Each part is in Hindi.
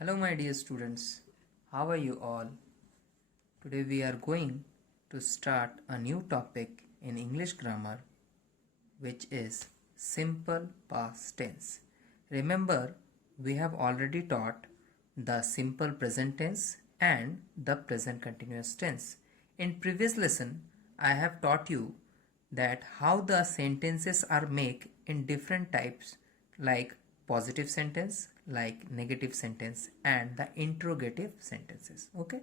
Hello, my dear students. How are you all? Today we are going to start a new topic in English grammar, which is simple past tense. Remember, we have already taught the simple present tense and the present continuous tense. In previous lesson, I have taught you that how the sentences are made in different types like positive sentence, like negative sentence and the interrogative sentences. Okay,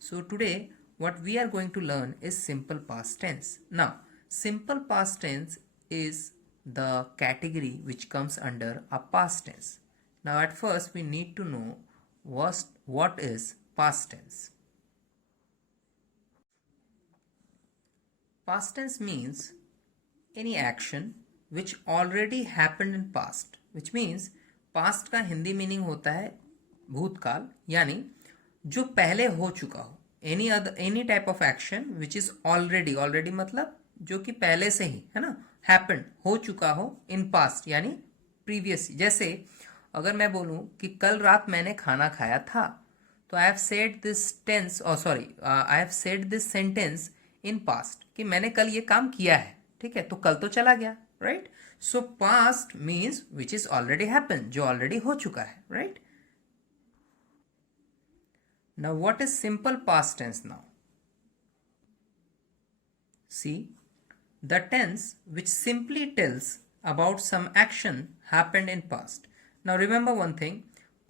so today what we are going to learn is simple past tense. Now simple past tense is the category which comes under a past tense. Now at first we need to know what is past tense. Past tense means any action which already happened in past, which means past का हिंदी मीनिंग होता है भूतकाल, यानी जो पहले हो चुका हो. Any type of action which is already मतलब जो कि पहले से ही है ना, हैपेंड हो चुका हो इन पास्ट यानी प्रीवियस. जैसे अगर मैं बोलूं कि कल रात मैंने खाना खाया था, तो I have said this tense I have said this sentence in past कि मैंने कल ये काम किया है. ठीक है, तो कल तो चला गया, right. So past means which is already happen, जो ऑलरेडी हो चुका है, right. Now what is simple past tense now? See, the tense which simply tells about some action happened in past. Now remember one thing,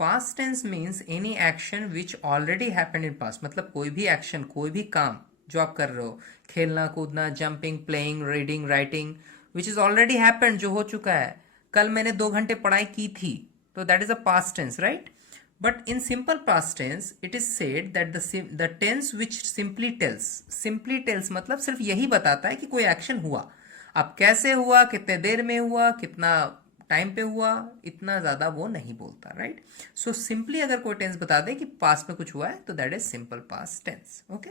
past tense means any action which already happened in past. मतलब कोई भी एक्शन, कोई भी काम जो आप कर रहे हो, खेलना कूदना, jumping, playing, reading, writing, which is already happened, जो हो चुका है. कल मैंने 2 घंटे पढ़ाई की थी, तो that is a past tense, right. But in simple past tense, it is said that the tense which simply tells मतलब सिर्फ यही बताता है कि कोई एक्शन हुआ. अब कैसे हुआ, कितने देर में हुआ, कितना टाइम पे हुआ, इतना ज्यादा वो नहीं बोलता, राइट. सो सिंपली अगर कोई टेंस बता दे कि पास्ट में कुछ हुआ है, तो that is simple past tense. Okay,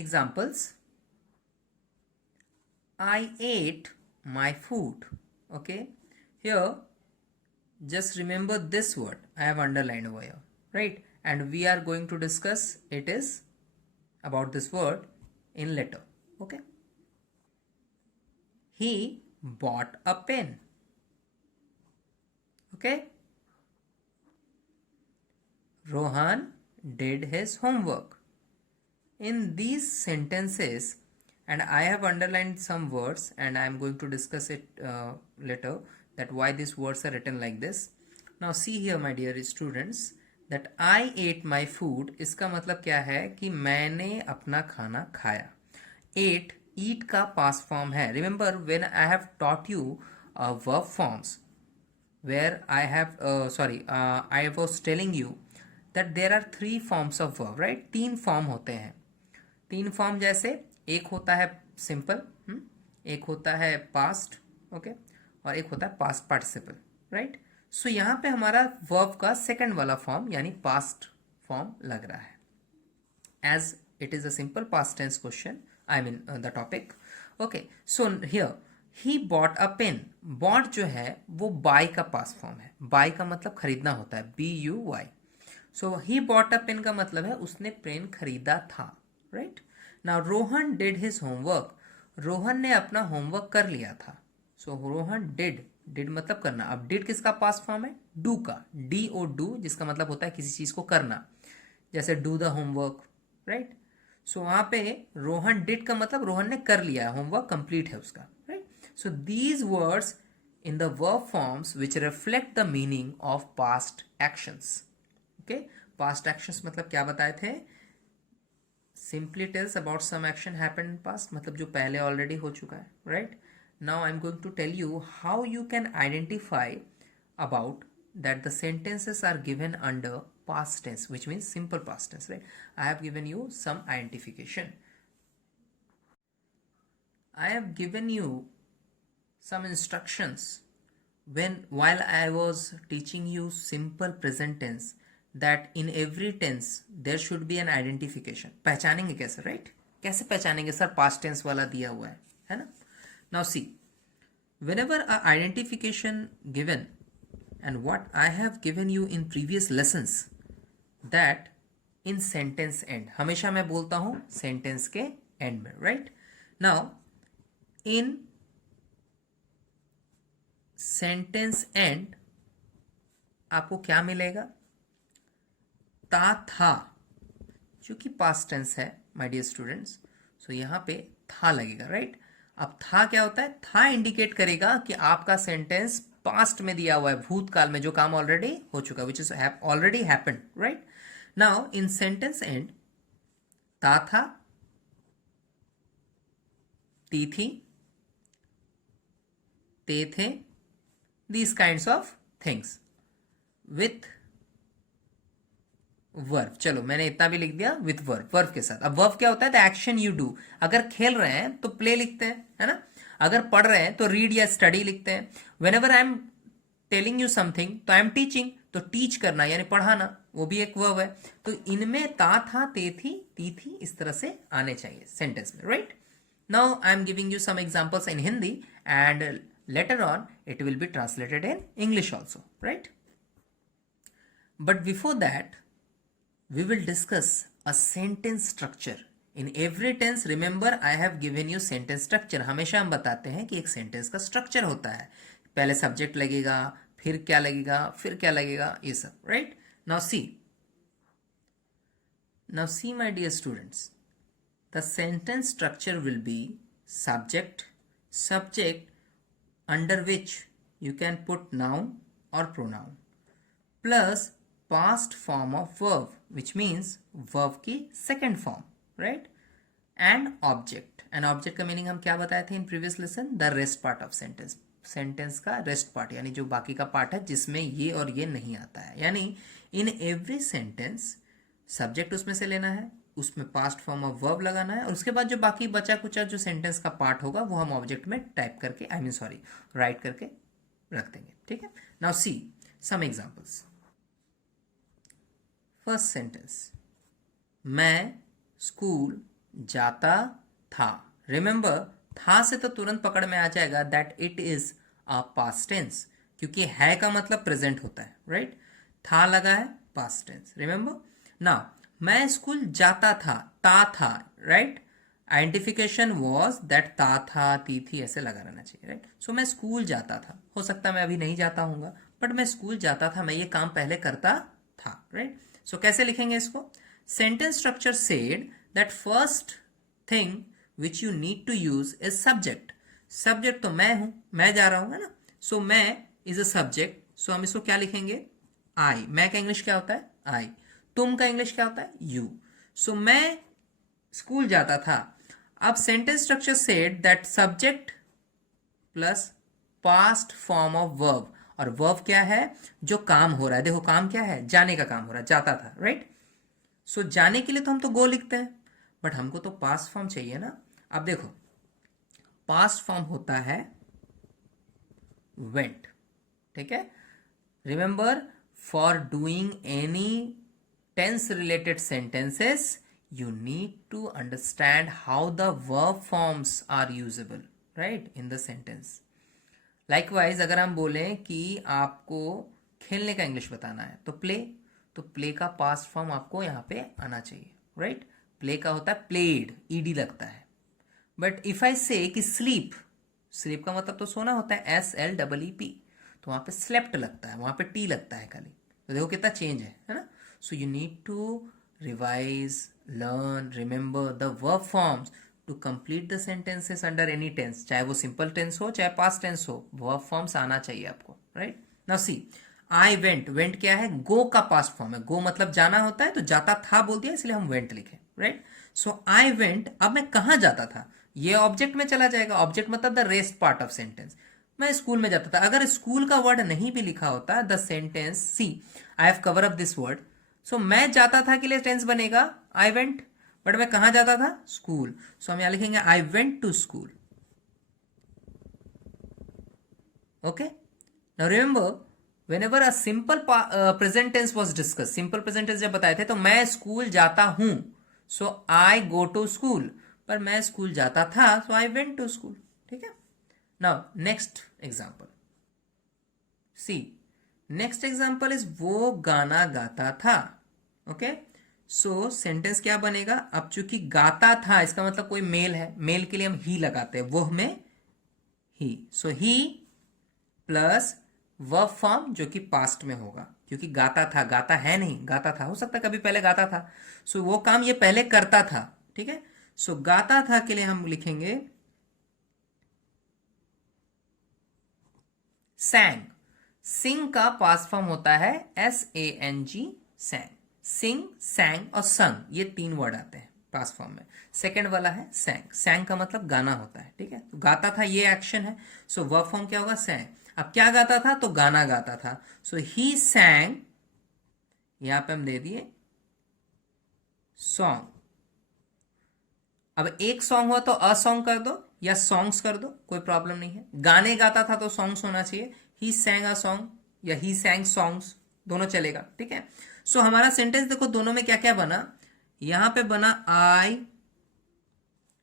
examples. I ate my food. Okay, here just remember this word I have underlined over here, right, and we are going to discuss it is about this word in later. Okay, he bought a pen. Okay, Rohan did his homework. In these sentences, and I have underlined some words and I am going to discuss it later, that why these words are written like this. Now see here my dear students, that I ate my food, इसका मतलब क्या है कि मैंने अपना खाना खाया. ate, eat का past form है. Remember when I have taught you verb forms, where I have I was telling you that there are 3 forms of verb, right. 3 form होते हैं. 3 फॉर्म जैसे एक होता है सिंपल, एक होता है पास्ट, ओके, और एक होता है पास्ट पार्टिसिपल, राइट. सो यहां पे हमारा वर्ब का सेकंड वाला फॉर्म यानी पास्ट फॉर्म लग रहा है. As it is a simple past tense question, I mean the topic. Okay, so here he bought a pen. Bought जो है वो बाय का पास्ट फॉर्म है. बाय का मतलब खरीदना होता है, BUY. So he bought a pen का मतलब है उसने पेन खरीदा था, right. Now Rohan did his homework. Rohan ने अपना होमवर्क कर लिया था. सो रोहन डिड मतलब करना. अब डिड किसका पास्ट फॉर्म है? डू का, DO, जिसका मतलब होता है किसी चीज को करना, जैसे डू द होमवर्क, राइट. सो वहां पे रोहन डिड का मतलब रोहन ने कर लिया है, होमवर्क कंप्लीट है उसका, right. So these words in the verb forms which reflect the meaning of past actions. Okay, past actions मतलब क्या बताए थे? simply tells about some action happened in past, मतलब जो पहले ऑलरेडी हो चुका है, right. Now I'm going to tell you how you can identify about that the sentences are given under past tense, which means simple past tense, right. I have given you some identification. I have given you some instructions while I was teaching you simple present tense, that in every tense there should be an identification. पहचानेंगे कैसे, राइट. कैसे पहचानेंगे सर? पास्ट टेंस वाला दिया हुआ है ना. Now C, whenever a identification given and what I have given you in previous lessons, that in sentence end, हमेशा मैं बोलता हूं sentence के end में, right? Now in sentence end आपको क्या मिलेगा? ता था, जो कि पास्ट टेंस है माय डियर स्टूडेंट्स, सो यहाँ पे था लगेगा, राइट? अब था क्या होता है? था इंडिकेट करेगा कि आपका सेंटेंस पास्ट में दिया हुआ है, भूतकाल में, जो काम ऑलरेडी हो चुका, विच is already happened, right? Now in sentence and ता था, ती थी, ते थे, these kinds of things with verb. चलो मैंने इतना भी लिख दिया, विथ वर्ब, वर्ब के साथ। अब वर्ब क्या होता है? The action you do. अगर खेल रहे हैं तो प्ले लिखते हैं, है ना? अगर पढ़ रहे हैं तो रीड या स्टडी लिखते हैं। When ever I am telling you something तो आई एम टीचिंग, तो टीच करना यानी पढ़ाना, वो भी एक वर्ब है। तो इनमें ता था, ते थी, ती थी, इस तरह से आने चाहिए सेंटेंस में, right? Now I am giving you some examples in Hindi and later on it will be translated in English also, right? But before that we will discuss a sentence structure. In every tense remember I have given you sentence structure. हमेशा हम बताते हैं कि एक सेंटेंस का स्ट्रक्चर होता है, पहले सब्जेक्ट लगेगा, फिर क्या लगेगा, फिर क्या लगेगा, ये सब, right? Now see my dear students, the sentence structure will be subject under which you can put noun or pronoun plus past form of verb, which means verb की second form, right? And object का मीनिंग हम क्या बताए थे in previous lesson? The rest part of sentence. Sentence का रेस्ट पार्ट यानी जो बाकी का पार्ट है जिसमें ये और ये नहीं आता है। यानी इन एवरी सेंटेंस सब्जेक्ट उसमें से लेना है, उसमें पास्ट फॉर्म ऑफ वर्ब लगाना है, और उसके बाद जो बाकी बचा कुचा जो सेंटेंस का पार्ट होगा वो हम ऑब्जेक्ट में टाइप करके राइट करके रख देंगे, ठीक है? Now see some examples. First sentence, मैं स्कूल जाता था। रिमेंबर था से तो तुरंत पकड़ में आ जाएगा that it is a past tense, क्योंकि है का मतलब प्रेजेंट होता है, राइट? था लगा है, पास्ट टेंस। रिमेंबर नाउ मैं स्कूल जाता था, ता था, राइट? आइडेंटिफिकेशन वॉज दैट ता था, ती थी, ऐसे लगा रहना चाहिए, राइट? सो मैं स्कूल जाता था, हो सकता है मैं अभी नहीं जाता हूँगा, बट मैं स्कूल जाता था, मैं ये काम पहले करता था, राइट? सो कैसे लिखेंगे इसको? Sentence structure said that first thing which you need to use is subject. Subject तो मैं हूं, मैं जा रहा हूं, है ना? सो मैं इज अ सब्जेक्ट, सो हम इसको क्या लिखेंगे? आई। मैं का इंग्लिश क्या होता है? आई। तुम का इंग्लिश क्या होता है? यू। सो मैं स्कूल जाता था। अब sentence structure said that subject plus past form of verb, और वर्ब क्या है? जो काम हो रहा है। देखो काम क्या है? जाने का काम हो रहा है, जाता था, राइट? सो जाने के लिए तो हम तो गो लिखते हैं, बट हमको तो पास्ट फॉर्म चाहिए ना। अब देखो पास्ट फॉर्म होता है वेंट, ठीक है? Remember for doing any tense related sentences you need to understand how the verb forms are usable, right, in the sentence. Likewise अगर हम बोलें कि आपको खेलने का इंग्लिश बताना है तो प्ले का पास्ट फॉर्म आपको यहाँ पे आना चाहिए, राइट? प्ले का होता है प्लेड, ईडी लगता है। बट इफ आई से कि स्लीप का मतलब तो सोना होता है, SLEEP, तो वहाँ पे स्लेप्ट लगता है, वहाँ पे टी लगता है खाली। तो देखो कितना चेंज है ना? So you need to revise, learn, remember the verb forms to complete the sentences under any tense. चाहे वो simple tense हो, चाहे past tense हो, verb forms आना चाहिए आपको, right? Now see, I went क्या है? go का past form है। go मतलब जाना होता है, तो जाता था बोल दिया इसलिए हम went लिखे, right? So I went, अब मैं कहाँ जाता था? ये ऑब्जेक्ट में चला जाएगा। ऑब्जेक्ट मतलब the rest part of sentence. मैं स्कूल में जाता था। अगर स्कूल का वर्ड नहीं भी लिखा होता, the sentence see I have cover up this word, so मैं जाता था के लिए टेंस बनेगा आई वेंट, बट मैं कहां जाता था? स्कूल। सो हम यहां लिखेंगे I went to school. Okay, now remember whenever a simple present tense was discuss, simple present tense जब बताए थे तो मैं स्कूल जाता हूं, सो आई गो टू स्कूल, पर मैं स्कूल जाता था, so I went to school, ठीक है? Now next example, see next example is वो गाना गाता था. ओके, सो सेंटेंस क्या बनेगा? अब चूंकि गाता था इसका मतलब कोई मेल है, मेल के लिए हम ही लगाते हैं, वो में ही. सो ही प्लस वर्ब फॉर्म जो कि पास्ट में होगा, क्योंकि गाता था, गाता है नहीं, गाता था, हो सकता है कभी पहले गाता था. सो वो काम ये पहले करता था. ठीक है, सो गाता था के लिए हम लिखेंगे सैंग. सिंग का पास्ट फॉर्म होता है SANG, सैंग. सिंग, सैंग और संग, ये 3 वर्ड आते हैं पास्ट फॉर्म में. सेकंड वाला है सैंग. सैंग का मतलब गाना होता है. ठीक है, तो गाता था ये एक्शन है, सो वर्ब फॉर्म क्या होगा? सैंग. अब क्या गाता था? तो गाना गाता था. सो ही सैंग, यहां पे हम दे दिए सॉन्ग. अब एक सॉन्ग हुआ तो अ सॉन्ग कर दो या सॉन्ग्स कर दो, कोई प्रॉब्लम नहीं है. गाने गाता था तो सॉन्ग्स होना चाहिए. ही सैंग अ सॉन्ग या ही सैंग सॉन्ग्स, दोनों चलेगा. ठीक है, सो हमारा सेंटेंस देखो दोनों में क्या क्या बना. यहां पे बना I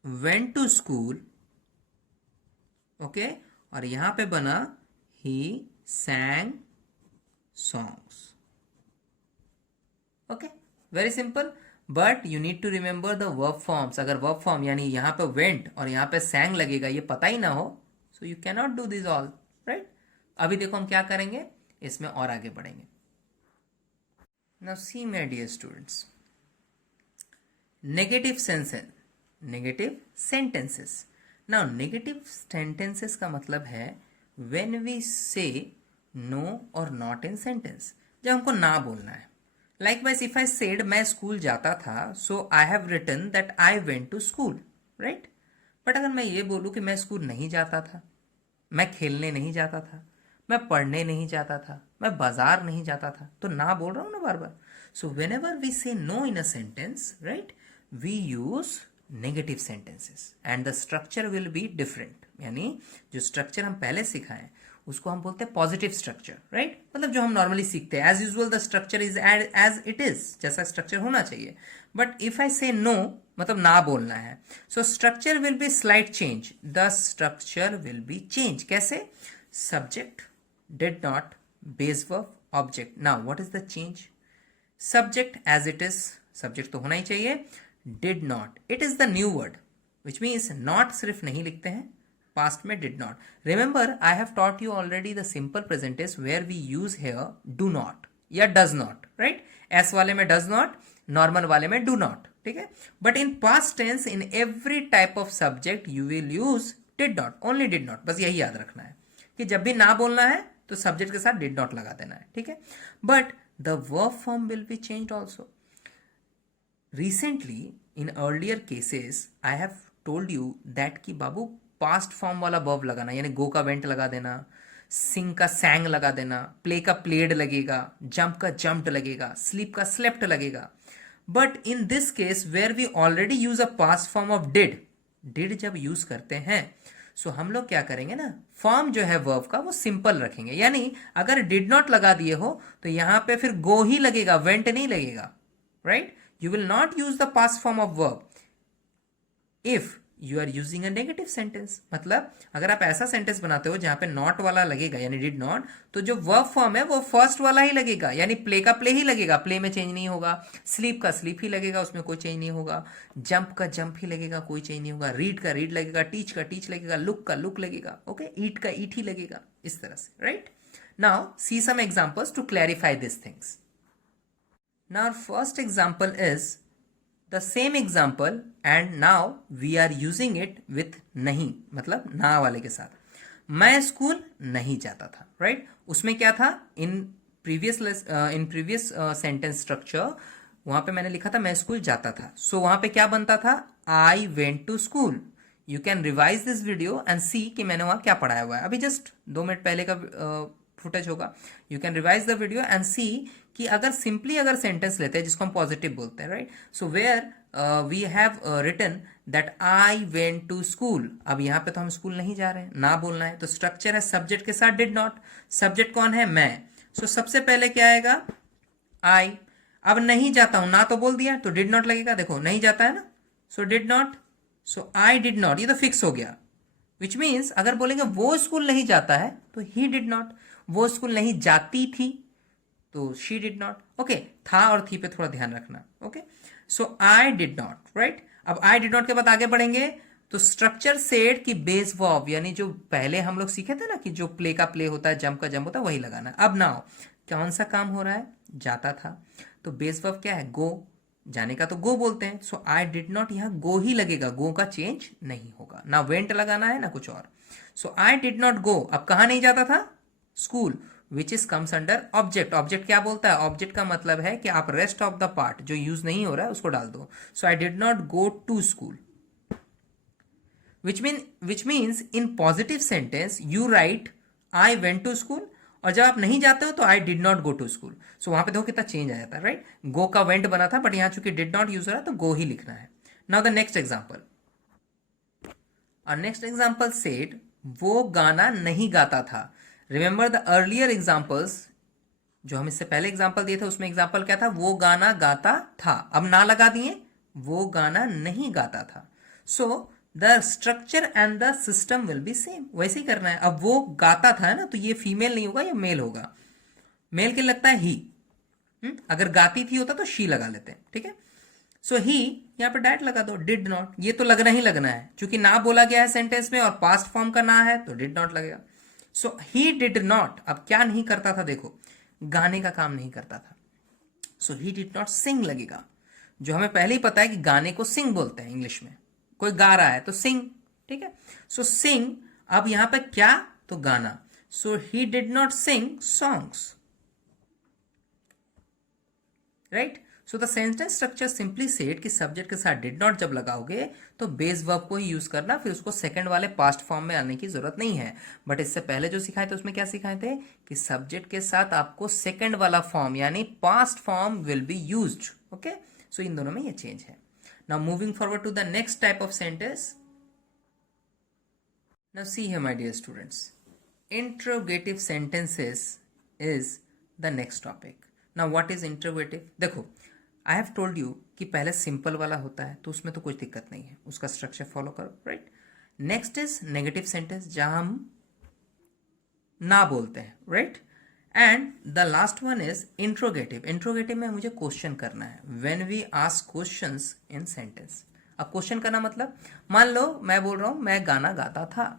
went to school. Okay, और यहां पे बना he sang songs. Okay, very simple. But you need to remember the verb forms. अगर वर्ब फॉर्म यानी यहां पे वेंट और यहां पे सैंग लगेगा ये पता ही ना हो, so you can not do this all. Right, अभी देखो हम क्या करेंगे, इसमें और आगे बढ़ेंगे. Now see my dear students, negative sentences. Now negative sentences का मतलब है व्हेन वी से नो और नॉट इन सेंटेंस, जब हमको ना बोलना है. Likewise, if I said मैं स्कूल जाता था, so I have written that I went to school, right? But अगर मैं ये बोलूँ कि मैं स्कूल नहीं जाता था, मैं खेलने नहीं जाता था, मैं पढ़ने नहीं जाता था, मैं बाजार नहीं जाता था, तो ना बोल रहा हूँ ना बार बार. So whenever we say no in a sentence, right, we use negative sentences and the structure will be different. यानी जो स्ट्रक्चर हम पहले सिखाएं उसको हम बोलते हैं पॉजिटिव स्ट्रक्चर. राइट, मतलब जो हम नॉर्मली सीखते हैं. As usual the structure is as it is, जैसा स्ट्रक्चर होना चाहिए. बट इफ आई से नो, मतलब ना बोलना है, so structure will be slight change. The structure will be change. कैसे? Subject, did not, base verb, object. Now what is the change? Subject as it is, subject तो होना ही चाहिए. Did not, it is the new word, which means not सिर्फ नहीं लिखते हैं, पास्ट में did not. Remember, I have taught you already the simple present tense where we use here do not या does not, right? S वाले में does not, normal वाले में do not. ठीक है, but in past tense in every type of subject you will use did not, only did not. बस यही याद रखना है कि जब भी ना बोलना है तो सब्जेक्ट के साथ did not लगा देना है. ठीक है, but the verb form will be changed also. Recently in earlier cases I have told you that कि बाबू पास्ट फॉर्म वाला वर्ब लगाना, यानी गो का वेंट लगा देना, सिंग का सैंग लगा देना, प्ले का प्लेड लगेगा, जंप का जंप्ड लगेगा, स्लीप का स्लेप्ट लगेगा. But in this case where we already use a past form of did जब यूज करते हैं, सो हम लोग क्या करेंगे ना, फॉर्म जो है वर्ब का वो सिंपल रखेंगे. यानी अगर डिड नॉट लगा दिए हो तो यहां पे फिर गो ही लगेगा, वेंट नहीं लगेगा. Right, you will not use the past form of verb if you are using a negative sentence. मतलब अगर आप ऐसा सेंटेंस बनाते हो जहां पे नॉट वाला लगेगा यानी डिड नॉट, तो जो वर्ब फॉर्म है वो फर्स्ट वाला ही लगेगा, यानी प्ले का प्ले ही लगेगा, प्ले में चेंज नहीं होगा. स्लीप का स्लीप ही लगेगा, उसमें कोई चेंज नहीं होगा. जंप का जंप ही लगेगा, कोई चेंज नहीं होगा. रीड का रीड लगेगा, टीच का टीच लगेगा, लुक का लुक लगेगा. ओके, ईट का ईट ही लगेगा. इस तरह से. Right, now see some examples to clarify this things. Now first example is the same example and now we are using it with नहीं, मतलब ना वाले के साथ. मैं स्कूल नहीं जाता था. राइट, उसमें क्या था, इन प्रीवियस सेंटेंस स्ट्रक्चर वहां पे मैंने लिखा था मैं स्कूल जाता था. सो वहां पे क्या बनता था, I went to school. You can revise this video and see कि मैंने वहां क्या पढ़ाया हुआ है. अभी जस्ट 2 मिनट पहले का फुटेज होगा. You can revise the video and see कि अगर सिंपली अगर सेंटेंस लेते हैं जिसको हम पॉजिटिव बोलते हैं. Right, so where we have written that I went to school. अब यहां पे तो हम स्कूल नहीं जा रहे हैं, ना बोलना है, तो स्ट्रक्चर है सब्जेक्ट के साथ डिड नॉट. सब्जेक्ट कौन है, मैं. सो सबसे पहले क्या आएगा, आई. अब नहीं जाता हूं, ना तो बोल दिया तो डिड नॉट लगेगा. देखो नहीं जाता है ना, so did not. So I did not, ये तो फिक्स हो गया. विच मीन्स अगर बोलेंगे वो स्कूल नहीं जाता है तो ही डिड नॉट. वो स्कूल नहीं जाती थी तो शी डिड नॉट। ओके, था और थी पे थोड़ा ध्यान रखना। Okay, so I did not, right. अब आई डिड नॉट के बाद आगे बढ़ेंगे तो स्ट्रक्चर सेड की बेस वर्ब, यानी जो पहले हम लोग सीखे थे ना कि जो प्ले का प्ले होता है, जंप का जंप होता है, वही लगाना है। अब नाउ कौन सा काम हो रहा है, जाता था, तो बेस वर्ब क्या है, गो। जाने का तो गो बोलते हैं, सो आई डिड नॉट, यहां गो ही लगेगा, गो का चेंज नहीं होगा, ना वेंट लगाना है ना कुछ और। सो आई डिड नॉट गो, अब कहां नहीं जाता था, school, which is comes under object. Object क्या बोलता है, ऑब्जेक्ट का मतलब है कि आप रेस्ट ऑफ द पार्ट जो यूज नहीं हो रहा है उसको डाल दो। So I did not go to school, which means in positive sentence you write I went to school, और जब आप नहीं जाते हो तो I did not go to school। सो वहां पे देखो कितना चेंज आ जाता है, राइट। गो का वेंट बना था, बट यहां चूंकि डिड नॉट यूज हो रहा है तो गो ही लिखना है। नाउ द नेक्स्ट एग्जाम्पल, और नेक्स्ट एग्जाम्पल सेड वो गाना नहीं गाता था। रिमेंबर द अर्लियर एग्जाम्पल्स, जो हम इससे पहले एग्जाम्पल दिए थे उसमें एग्जाम्पल क्या था, वो गाना गाता था, अब ना लगा दिए, वो गाना नहीं गाता था। So the structure and the system will be same, वैसे ही करना है। अब वो गाता था ना, तो ये फीमेल नहीं होगा, ये मेल होगा। मेल के लगता है ही, अगर गाती थी होता तो शी लगा लेते हैं, ठीक है। सो ही यहां पर डायरेक्ट लगा दो, डिड नॉट, ये तो लगना ही लगना है, क्योंकि ना बोला गया है सेंटेंस में और पास्ट फॉर्म का ना है तो डिड नॉट लगेगा। सो ही डिड नॉट, अब क्या नहीं करता था, देखो गाने का काम नहीं करता था, सो ही डिड नॉट सिंग लगेगा, जो हमें पहले ही पता है कि गाने को सिंग बोलते हैं इंग्लिश में, कोई गा रहा है तो सिंग, ठीक है। सो सिंग, अब यहां पर क्या, तो गाना, so he did not sing songs, right. So the sentence structure simply said कि सब्जेक्ट के साथ डिड नॉट जब लगाओगे तो बेस वर्ब को ही यूज करना, फिर उसको सेकंड वाले पास्ट फॉर्म में आने की जरूरत नहीं है। बट इससे पहले जो सिखाए थे उसमें क्या सिखाए थे कि सब्जेक्ट के साथ आपको सेकंड वाला फॉर्म यानी past form will be used. Okay, so इन दोनों में ये चेंज है। Now moving forward to the next type of sentence. Now see here my dear students, interrogative sentences is the next topic. Now what is interrogative, देखो आई हैव टोल्ड यू कि पहले सिंपल वाला होता है तो उसमें तो कोई दिक्कत नहीं है, उसका स्ट्रक्चर फॉलो करो, right. Next is negative sentence, जहां हम ना बोलते हैं, right. And the last one is interrogative. Interrogative में मुझे क्वेश्चन करना है, when we ask questions in sentence. अब क्वेश्चन करना मतलब, मान लो मैं बोल रहा हूं मैं गाना गाता था,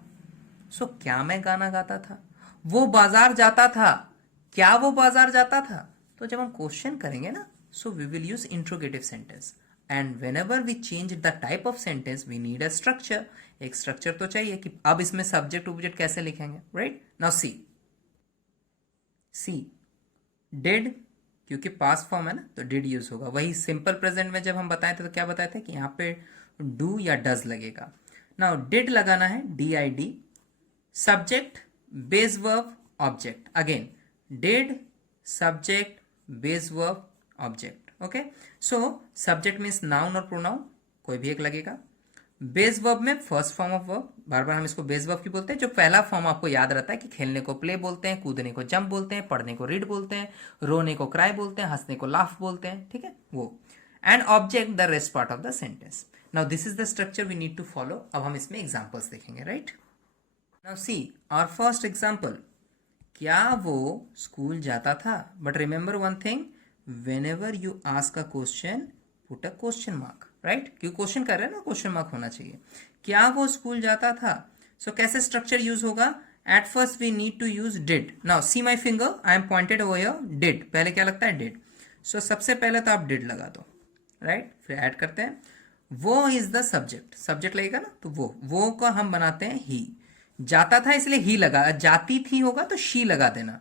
सो क्या मैं गाना गाता था, वो बाजार जाता था, क्या वो बाजार जाता था। तो जब हम क्वेश्चन करेंगे ना, so we will use interrogative sentence, and whenever we change the type of sentence we need a structure। एक structure तो चाहिए कि अब इसमें subject object कैसे लिखेंगे, right। now see did, क्योंकि past form है ना तो did use होगा। वही simple present में जब हम बताए थे तो क्या बताए थे कि यहाँ पे do या does लगेगा। now did लगाना है did, subject base verb object, again did subject base verb object. Okay, so subject means noun और प्रोनाउन, कोई भी एक लगेगा। बेस वर्ब में फर्स्ट फॉर्म ऑफ वर्ब, बार बार हम इसको बेस वर्ब की बोलते हैं, जो पहला फॉर्म आपको याद रहता है कि खेलने को प्ले बोलते हैं, कूदने को जंप बोलते हैं, पढ़ने को रीड बोलते हैं, रोने को क्राई बोलते हैं, हंसने को लाफ बोलते हैं, ठीक है वो। And object the rest part of the sentence. Now this is the structure we need to follow. अब हम इसमें एग्जाम्पल्स देखेंगे, right. Now see our first example, क्या वो स्कूल जाता था। But remember one thing, whenever you ask a question put a question mark, right, क्यों क्वेश्चन कर रहे हैं ना, क्वेश्चन मार्क होना चाहिए। क्या वो स्कूल जाता था, सो कैसे स्ट्रक्चर यूज होगा, at first we need to use did. Now see my finger, I am pointed over here, did पहले क्या लगता है, डिड। सो सबसे पहले तो आप डिड लगा दो, राइट, फिर ऐड करते हैं, वो इज द सब्जेक्ट, सब्जेक्ट लगेगा ना, तो वो को हम बनाते हैं ही। जाता था इसलिए ही लगा, जाती थी होगा तो शी लगा देना,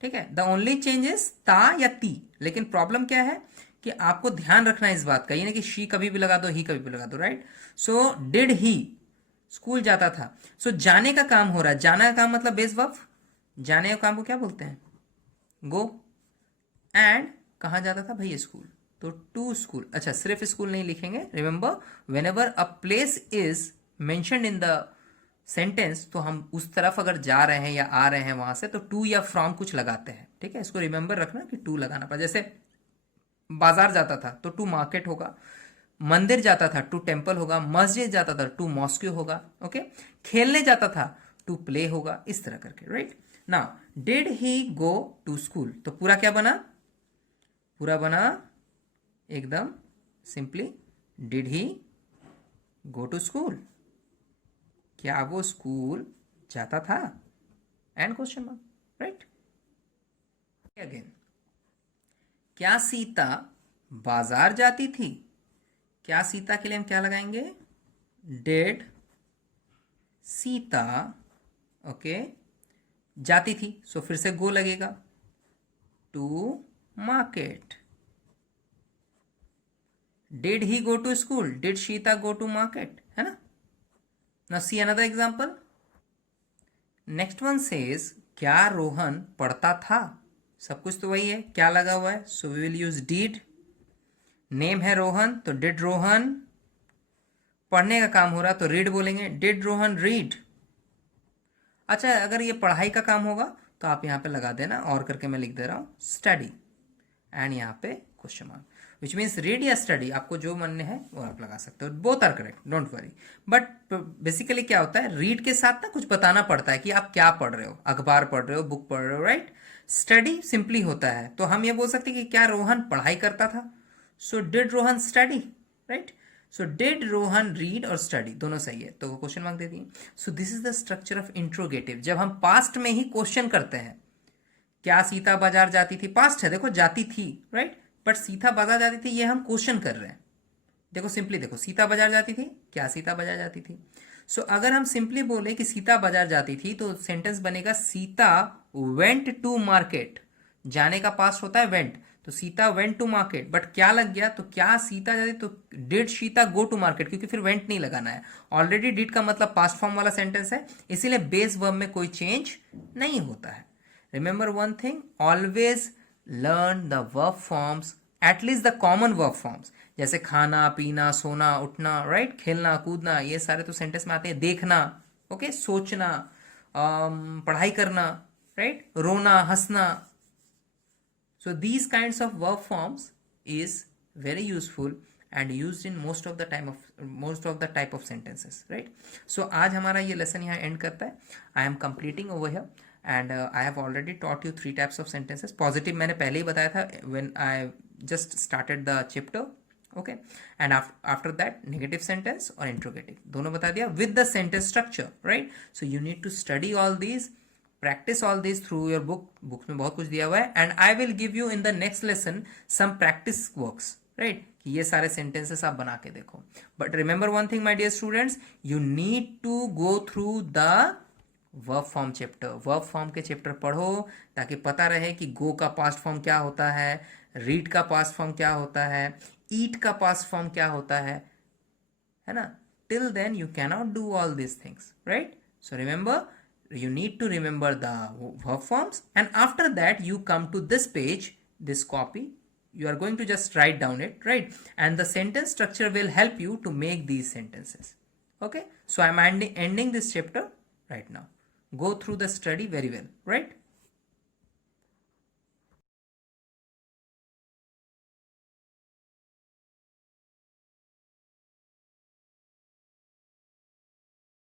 ठीक है। द ओनली चेंज इज ता या ती, लेकिन प्रॉब्लम क्या है कि आपको ध्यान रखना है इस बात का, ये नहीं कि शी कभी भी लगा दो ही कभी भी लगा दो, right. So did he school जाता था, सो जाने का काम हो रहा है, जाने का काम मतलब बेस वर्ब, जाने का काम को क्या बोलते हैं, गो। एंड कहां जाता था भैया, स्कूल, तो टू स्कूल। अच्छा, सिर्फ स्कूल नहीं लिखेंगे, remember whenever a place is mentioned in the sentence तो हम उस तरफ अगर जा रहे हैं या आ रहे हैं वहां से तो टू या फ्रॉम कुछ लगाते हैं, ठीक है। इसको रिमेंबर रखना कि टू लगाना पड़ा। जैसे बाजार जाता था तो टू मार्केट होगा, मंदिर जाता था टू टेम्पल होगा, मस्जिद जाता था टू मॉस्क्यू होगा, ओके। खेलने जाता था टू प्ले होगा, इस तरह करके, right. Now did he go to school, तो पूरा क्या बना, पूरा बना एकदम simply did he go to school, क्या वो स्कूल जाता था, and question mark, right. Again, क्या सीता बाजार जाती थी, क्या सीता के लिए हम क्या लगाएंगे, डिड सीता, ओके, जाती थी, सो फिर से गो लगेगा, to market. Did he go to school, did Sita go to market, है ना। Now see another example, next one says क्या रोहन पढ़ता था, सब कुछ तो वही है, क्या लगा हुआ है, so we will use did, name है रोहन तो डिड रोहन, पढ़ने का काम हो रहा तो रीड बोलेंगे, डिड रोहन रीड। अच्छा, अगर ये पढ़ाई का काम होगा तो आप यहाँ पे लगा देना, और करके मैं लिख दे रहा हूँ स्टडी, एंड यहाँ पे question mark, which means read या स्टडी, आपको जो मन में है वो आप लगा सकते हो, both are correct, don't worry. But basically क्या होता है, रीड के साथ ना कुछ बताना पड़ता है कि आप क्या पढ़ रहे हो, अखबार पढ़ रहे हो, बुक पढ़ रहे हो, राइट। स्टडी सिंपली होता है, तो हम ये बोल सकते हैं कि क्या रोहन पढ़ाई करता था, so did Rohan study, right. So did Rohan read और स्टडी दोनों सही है, तो वो क्वेश्चन मार्क दे दिए। So this is the structure of interrogative, जब हम पास्ट में ही क्वेश्चन करते हैं, क्या सीता बाजार जाती थी, पास्ट है, देखो जाती थी, राइट, बट सीता बाजार जाती थी, ये हम क्वेश्चन कर रहे हैं। देखो सिंपली देखो, सीता बाजार जाती थी, क्या सीता बाजार जाती थी। सो अगर हम सिंपली बोले कि सीता बाजार जाती थी, तो सेंटेंस बनेगा सीता वेंट टू मार्केट, जाने का पास्ट होता है वेंट, तो Sita went to market, but क्या लग गया, तो क्या सीता जाती, तो did Sita go to market, क्योंकि फिर वेंट नहीं लगाना है, ऑलरेडी डिड का मतलब पास्ट फॉर्म वाला सेंटेंस है, इसीलिए बेस वर्ब में कोई चेंज नहीं होता है। Remember one thing, always learn the verb forms, at least the common verb forms, जैसे खाना पीना सोना उठना, राइट, खेलना कूदना, ये सारे तो सेंटेंस में आते हैं, देखना, ओके, सोचना, पढ़ाई करना, राइट, रोना हंसना। So these kinds of verb forms is very useful and used in most of the type of sentences, right? So आज हमारा ये लेसन यहाँ एंड करता है। I am completing over here and I have already taught you 3 types of sentences. Positive मैंने पहले ही बताया था when I just started the chapter, okay, and after that negative sentence और interrogative दोनों बता दिया with the sentence structure, right? So you need to study all these, practice all these through your book में बहुत कुछ दिया हुआ है, and I will give you in the next lesson some practice works, right, कि ये सारे sentences आप बना के देखो। But remember one thing my dear students, you need to go through the verb form chapter, verb form के chapter पढ़ो ताकि पता रहे कि go का past form क्या होता है, read का past form क्या होता है, eat का past form क्या होता है ना। Till then you cannot do all these things, right? So remember, you need to remember the verb forms, and after that you come to this page, this copy, you are going to just write down it, right, and the sentence structure will help you to make these sentences, okay. So I am ending this chapter right now. Go through the study very well, right?